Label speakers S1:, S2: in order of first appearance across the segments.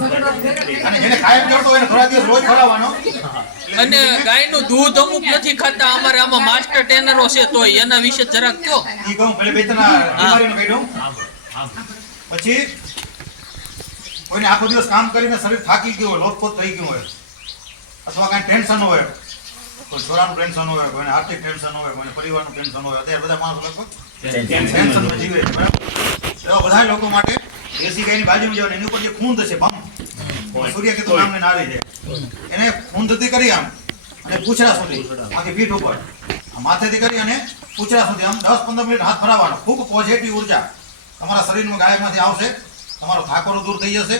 S1: અને જેને કાયમ કરતો એને થોડા દિવસ રોજ ખવડાવવાનો.
S2: અને ગાયનું દૂધ અમુક નથી ખાતા અમારે આમાં માસ્ટર ટ્રેનરો છે તો એના વિશે જરાક કયો
S1: ઈ કહું બીમારીનું પછી કોઈને આખો દિવસ કામ કરીને શરીર થાકી ગયું હોય લોથપોથ થઈ ગયું હોય અથવા કાંઈ ટેન્શન હોય કોઈ છોરાનું ટેન્શન હોય કોઈને આર્થિક ટેન્શન હોય કોઈને પરિવારનું ટેન્શન હોય અત્યારે બધા માણસો લગભગ ટેન્શનમાં જીવે છે બરાબર? એવા બધા લોકો માટે દેશી ગાયની બાજુમાં જવાની એની ઉપર જે ખૂંદ છે બમ સૂર્ય કીધું નામને નારી છે એને ખૂંદથી કરી આમ અને પૂછડા સુધી આખી પીઠ ઉપર. આ માથેથી કરી અને પૂછડા સુધી આમ દસ પંદર મિનિટ હાથ ફરાવવાનો. ખૂબ પોઝિટિવ ઊર્જા. તમારા શરીરમાં ગાયમાંથી આવશે તમારો થાકોરો દૂર થઈ જશે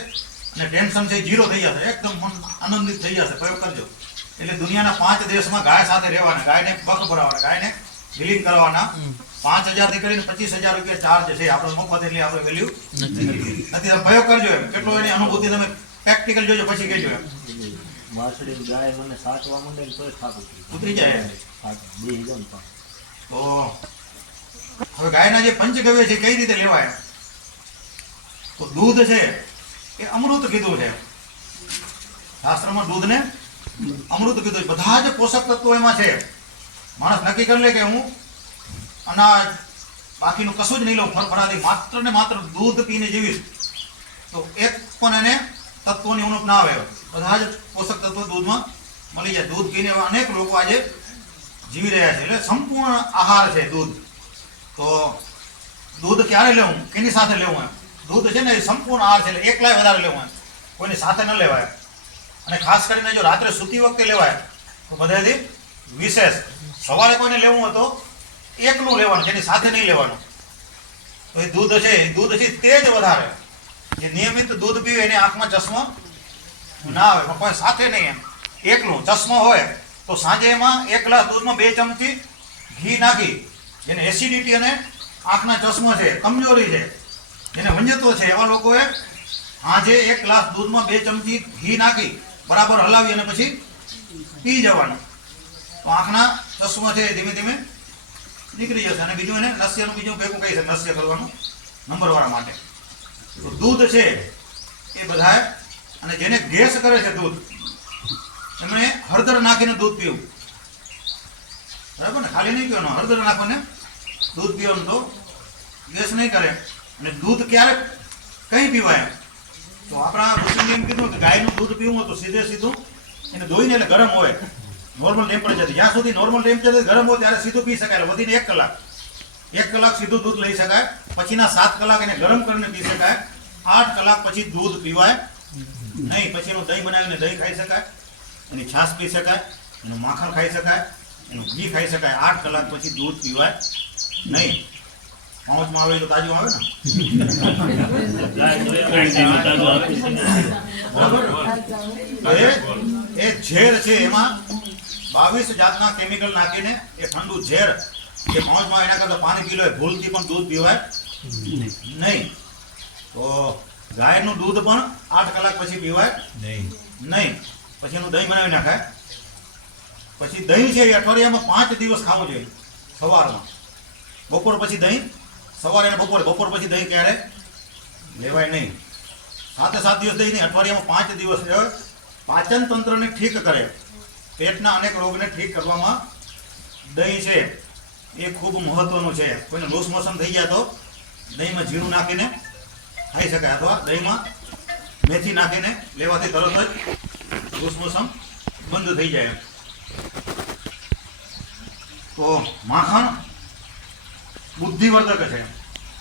S1: અને ટેન્શન છે ઝીરો જીરો થઈ જશે. એકદમ મન આનંદિત થઈ જશે. પ્રયોગ કરજો. એટલે દુનિયાના પાંચ દેશમાં ગાય સાથે રહેવાના. ગાયને પગ ભરાવાના. ગાયને હિલિંગ કરવાના. પાંચ હજારથી કરીને પચીસ હજાર રૂપિયા ચાર્જ છે. આપણે મફત એટલે આપણે વેલ્યુ નથી. પ્રયોગ કરજો એમ. કેટલો એની અનુભૂતિ તમે પ્રેક્ટિકલ જોજો પછી કહેજો. એમ
S3: ગાય મને સાચવા માંડે ને તોય થાક ઉતરી
S1: જાય. તો હવે ગાયના જે પંચગવ્ય છે કઈ રીતે લેવાય? તો દૂધ છે એ અમૃત કીધું છે. શાસ્ત્રમાં દૂધને અમૃત કીધું છે. બધા જ પોષક તત્વો એમાં છે. માણસ નક્કી કરી લે કે હું અનાજ બાકીનું કશું જ નહીં લઉં. ફરફરાથી માત્ર ને માત્ર દૂધ પીને જીવીશ. તો એક પણ એને તત્વોની ઉણપ ના આવે. બધા જ પોષક તત્વો દૂધમાં મળી જાય. દૂધ પીને અનેક લોકો આજે જીવી રહ્યા છે. એટલે સંપૂર્ણ આહાર છે દૂધ. તો દૂધ ક્યારે લેવું? કેની સાથે લેવું એમ? દૂધ છે ને એ સંપૂર્ણ આહાર છે. એટલે એકલાય વધારે લેવું એમ. કોઈની સાથે ન લેવાય. અને ખાસ કરીને જો રાત્રે સૂતી વખતે લેવાય, તો બધાથી વિશેષ. સવારે કોઈને લેવું હોય તો એકલું લેવાનું, જેની સાથે નહીં લેવાનું. તો એ દૂધ છે, એ દૂધ છે તે જ વધારે. જે નિયમિત દૂધ પીવે એને આંખમાં ચશ્મો ના આવે. પણ કોઈ સાથે નહીં એમ. એકલું ચશ્મો હોય તો સાંજે એમાં એક ગ્લાસ દૂધમાં બે ચમચી ઘી નાખી. જેને એસિડિટી અને આંખના ચશ્મો છે, કમજોરી છે, જેને વંજતો છે, એવા લોકોએ સાંજે એક ગ્લાસ દૂધમાં બે ચમચી ઘી નાખી, બરાબર હલાવી અને પછી પી જવાનું. તો આંખના ચશ્મો છે ધીમે ધીમે નીકળી જશે. અને બીજું એને નસ્યનું બીજું ભેગું કહી છે નસ્ય કરવાનું નંબરવાળા માટે. દૂધ છે, એ બધા અને જેને ગેસ કરે છે દૂધ, એમણે હળદર નાખીને દૂધ પીવું. બરાબર ને? ખાલી નહીં પીવાનું, હળદર નાખીને દૂધ પીવાનું તો ગેસ નહીં કરે. અને દૂધ ક્યારેક કંઈ પીવાય? તો આપણા ઋષિને એમ કીધું કે ગાયનું દૂધ પીવું તો સીધે સીધું એને ધોઈને એટલે ગરમ હોય. નોર્મલ ટેમ્પરેચર જ્યાં સુધી નોર્મલ ટેમ્પરેચર ગરમ હોય ત્યારે સીધું પી શકાય વધીને એક કલાક. એક કલાક સીધું દૂધ લઈ શકાય. પછીના સાત કલાક એને ગરમ કરીને પી શકાય. આઠ કલાક પછી દૂધ પીવાય. નહીં, પછી એનું દહીં બનાવીને દહીં ખાઈ શકાય. એની છાશ પી શકાય. એનું માખણ ખાઈ શકાય. એનું ઘી ખાઈ શકાય. આઠ કલાક પછી દૂધ પીવાય. નહીં. પાંચમાં આવે તો તાજું આવે ને? એ ઝેર છે એમાં. બાવીસ જાતના કેમિકલ નાખીને એ ઠંડુ ઝેર. કે પાંચમાં એના કરતાં પાણી પી લો ભૂલથી પણ દૂધ પીવાય. નહીં. તો ગાયનું દૂધ પણ આઠ કલાક પછી પીવાય? નહીં. પછી એનું દહીં બનાવી નાખાય. પછી દહીં છે એ અઠવાડિયામાં પાંચ દિવસ ખાવું જોઈએ સવારમાં. બપોર પછી દહીં સવારે અને બપોરે. બપોર પછી દહીં ક્યારે? લેવાય નહીં. સાતે સાત દિવસ દહીં નહીં અઠવાડિયામાં પાંચ દિવસ લેવાય પાચન તંત્રને ઠીક કરે. પેટના અનેક રોગને ઠીક કરવામાં દહીં છે. એ ખૂબ મહત્વનું છે. કોઈને લૂસ મોશન થઈ જાય તો દહીંમાં જીરું નાખીને ખાઈ શકાય અથવા દહીંમાં મેથી નાખીને લેવાથી તરત જ લૂસ બંધ થઈ જાય તો માખણ બુદ્ધિવર્ધક છે.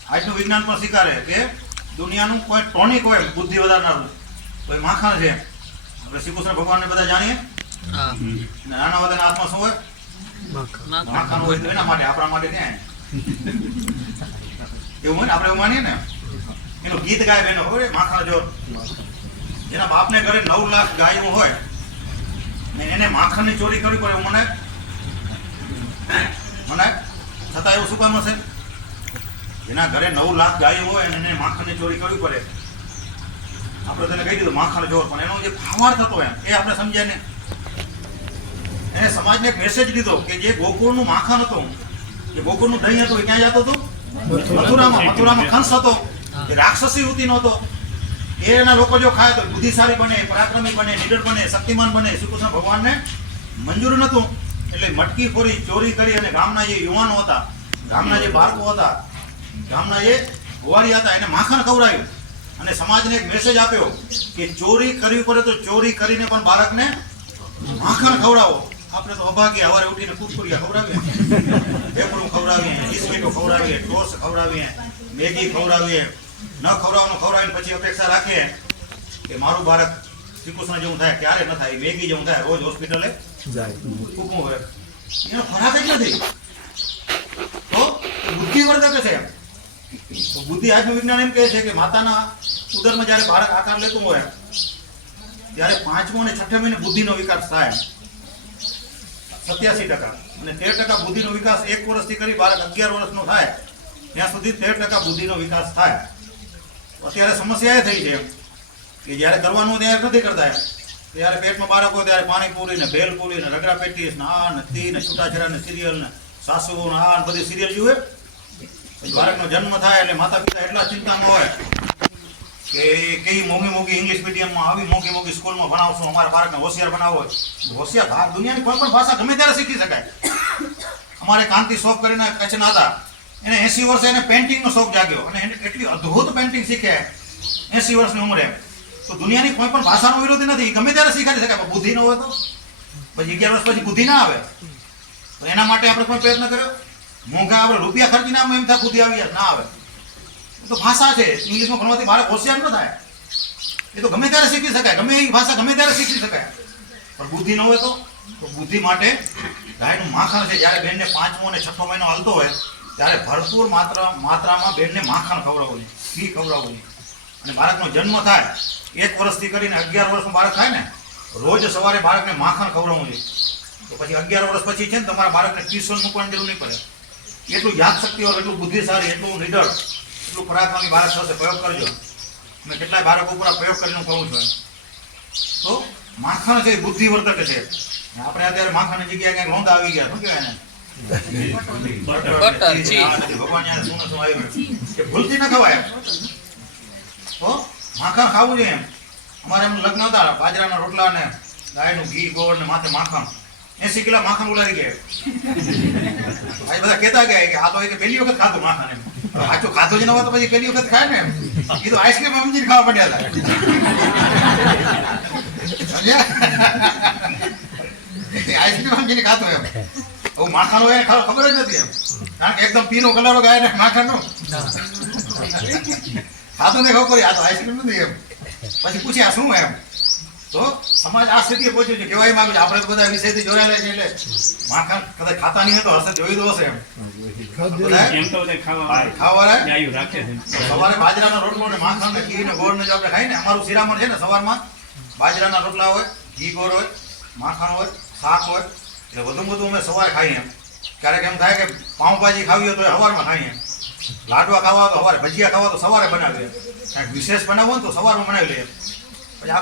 S1: આજનું વિજ્ઞાન પણ સ્વીકારે કે દુનિયાનું કોઈ ટોનિક હોય બુદ્ધિ વધારનારું તો એ માખણ છે. આપણે શ્રી કૃષ્ણ ભગવાનને બધા જાણીએ? નાના વાદાના હાથમાં શું હોય? માખણ હોય તો એના માટે આપણા માટે ક્યાં એવું હોય ને? આપણે એવું માનીએ ને? એનું ગીત ગાય બેનો હોય માખણ જો એના બાપને ઘરે નવ લાખ ગાયો હોય, ને એને માખણની ચોરી કરવી પડે મને મને છતાં એવું શું કામ હશે? જેના ઘરે નવ લાખ ગાયો હોય અને એને માખણની ચોરી કરવી પડે. આપણે તેને કહી દીધું, માખણ જોર. પણ એનો જે ભાવાર્થ થતો એમ, એ આપણે સમજ્યા ને? એને સમાજને એક મેસેજ દીધો કે જે ગોકુળનું માખણ હતું, જે ગોકુળનું દહીં હતું, એ ક્યાં જતું હતું? મથુરામાં મથુરામાં કંસ હતો રાક્ષસી વૃત્તિનો હતો એના લોકો જો ખાય તો બુદ્ધિશાળી બને, પરાક્રમી બને લીડર બને, શક્તિમાન બને. શ્રી કૃષ્ણ ભગવાનને મંજૂર નહોતું. એટલે મટકી ફોરી ચોરી કરી અને ગામના જે યુવાનો હતા, ગામના જે બાળકો હતા, ગામના જે હોવારી હતા, એને માખણ ખવડાવ્યું. અને સમાજને એક મેસેજ આપ્યો કે ચોરી કરવી પડે તો ચોરી કરીને પણ બાળકને માખણ ખવડાવો. આપણે તો અભાગી સવારે ઉઠીને કુરકુરિયા ખવડાવીએ. ઢેકડું ખવડાવીએ બિસ્કીટો ખવડાવીએ ટોસ ખવડાવીએ મેગી ખવડાવીએ ન ખવડાવવાનું ખવડાવીને પછી અપેક્ષા રાખીએ કે મારું બાળક શ્રીકૃષ્ણ જેવું થાય ક્યારે ન થાય મેગી જેવું થાય રોજ હોસ્પિટલે કૂકવું હોય. એનો ખોરાક જ નથી. તો બુદ્ધિવર્ધક છે તો બુદ્ધિ વિજ્ઞાન એમ કહે છે કે માતાના ઉદરમાં જ્યારે બાળક આકાર લેતું હોય ત્યારે પાંચમો અને છઠ્ઠા મહિને બુદ્ધિનો વિકાસ થાય. સત્યાસી ટકા. અને તેર ટકા બુદ્ધિનો વિકાસ એક વર્ષથી કરી બાળક અગિયાર વર્ષનો થાય, ત્યાં સુધી તેર ટકા બુદ્ધિનો વિકાસ થાય. અત્યારે સમસ્યા એ થઈ છે કે જ્યારે કરવાનું ત્યારે નથી કરતા ત્યારે પેટમાં બાળક ત્યારે પાણીપુરી ને ભેલપુરી ને રગડા પેટીસ ને આ ને તી ને છૂટાછેડા ને સિરિયલ ને સાસુ ને આ બધી સિરિયલ જુએ બાળકનો જન્મ થાય એટલે માતા પિતા એટલા ચિંતામાં હોય કે કઈ મોંઘી મોંઘી ઇંગ્લિશ મીડિયમમાં આવી, મોંઘી મોંઘી સ્કૂલમાં ભણાવશો, અમારા બાળકને હોશિયાર બનાવો. હોશિયાર ભાર દુનિયાની કોઈ પણ ભાષા ગમે ત્યારે શીખી શકાય. અમારે કાંતિ શોખ કરીને કચ્છના હતા. એને એસી વર્ષે એને પેન્ટિંગનો શોખ જાગ્યો. અને એને એટલી અદ્ભુત પેન્ટિંગ શીખે. એસી વર્ષની ઉંમરે. તો દુનિયાની કોઈ પણ ભાષાનો વિરોધી નથી. ગમે ત્યારે શીખાડી શકાય, પણ બુદ્ધિ ન હોય તો. પછી અગિયાર વર્ષ પછી બુદ્ધિ ના આવે. તો એના માટે આપણે કોઈ પ્રયત્ન કર્યો? મોંઘા આપણે રૂપિયા ખર્ચીને આમ એમ થાય બુદ્ધિ આવી ના આવે. એ તો ભાષા છે. ઇંગ્લિશમાં ભણવાથી બાળક હોશિયાર ન થાય. એ તો ગમે ત્યારે શીખી શકાય. ગમે એ ભાષા ગમે ત્યારે શીખી શકાય. પણ બુદ્ધિ ન હોય તો? તો બુદ્ધિ માટે ગાયનું માખણ છે. જ્યારે બેનને પાંચમો અને છઠ્ઠો મહિનો હાલતો હોય, ત્યારે ભરપૂર માત્રા, માત્રામાં બેનને માખણ ખવડાવવું ઘી ખવડાવવું જોઈએ. અને બાળકનો જન્મ થાય, એક વર્ષથી કરીને અગિયાર વર્ષનું બાળક થાય ને, રોજ સવારે બાળકને માખણ ખવડાવવું જોઈએ. તો પછી અગિયાર વર્ષ પછી છે ને, તમારા બાળકને ટ્યુશન મૂકવાની જરૂર નહીં પડે. એટલું યાદશક્તિ હોય એટલું બુદ્ધિશાળી, એટલું નિડર એટલું પરાક્રમી બાળક થશે પ્રયોગ કરજો. મેં કેટલાય બાળકો ઉપર પ્રયોગ કરીને કહું છું. તો માખણ છે બુદ્ધિ વર્તક છે. આપણે અત્યારે માખણની જગ્યાએ ક્યાંક લોંદા આવી ગયા શું કહેવાય એને?
S2: Butter, cheese.
S1: આ નથી, ભગવાન શું શું આવ્યું. કે ભૂલથી ન ખવાય. તો માખણ ખાવું જોઈએ એમ. અમારે એમ લગ્ન હતા બાજરાના રોટલા ને ગાયનું ઘી ગોળ ને માથે માખણ. એસી કિલો માખણ ઉલારી ગયા. બધા કહેતા ગયા કે આ તો એ પહેલી વખત ખાધું માખણ એમ. સાચું ખાધું જ ન તો પછી પેલી વખત ખાય ને એ તો આઈસ્ક્રીમ સમજીને ખાવા પડ્યા હતા. આઈસ્ક્રીમ સમજીને ખાતો એમ. હું હોય એને ખબર જ નથી એમ. કારણ કે એકદમ પીનો કલર ગાય ને માખાનો ખાતો ને ખબર આ તો આઈસ્ક્રીમ નથી એમ. પછી પૂછ્યા શું એમ? તો સમાજ આ સ્થિતિએ પહોંચ્યું છે. કહેવાય માંગુ છે આપણે બધા વિષયથી જોડાયેલા છે એટલે માખણ કદાચ ખાતા નહીં તો હશે જોયું તો હશે એમ. બધા
S4: બધા
S1: સવારે બાજરાનો રોટલો ને માખણ ને ઘી ને ગોળ ને જો આપણે ખાઈ ને અમારું શિરામણ છે ને સવારમાં બાજરાના રોટલા હોય ઘી ગોળ હોય માખણ હોય શાક હોય એટલે વધુ વધુ અમે સવારે ખાઈએ એમ. ક્યારેક એમ થાય કે પાઉંભાજી ખાવી હોય તો સવારમાં ખાઈએ લાડવા ખાવા તો સવારે ભજીયા ખાવા તો સવારે બનાવીએ કાંઈક વિશેષ બનાવવું ને તો સવારમાં બનાવી લઈએ પછી આ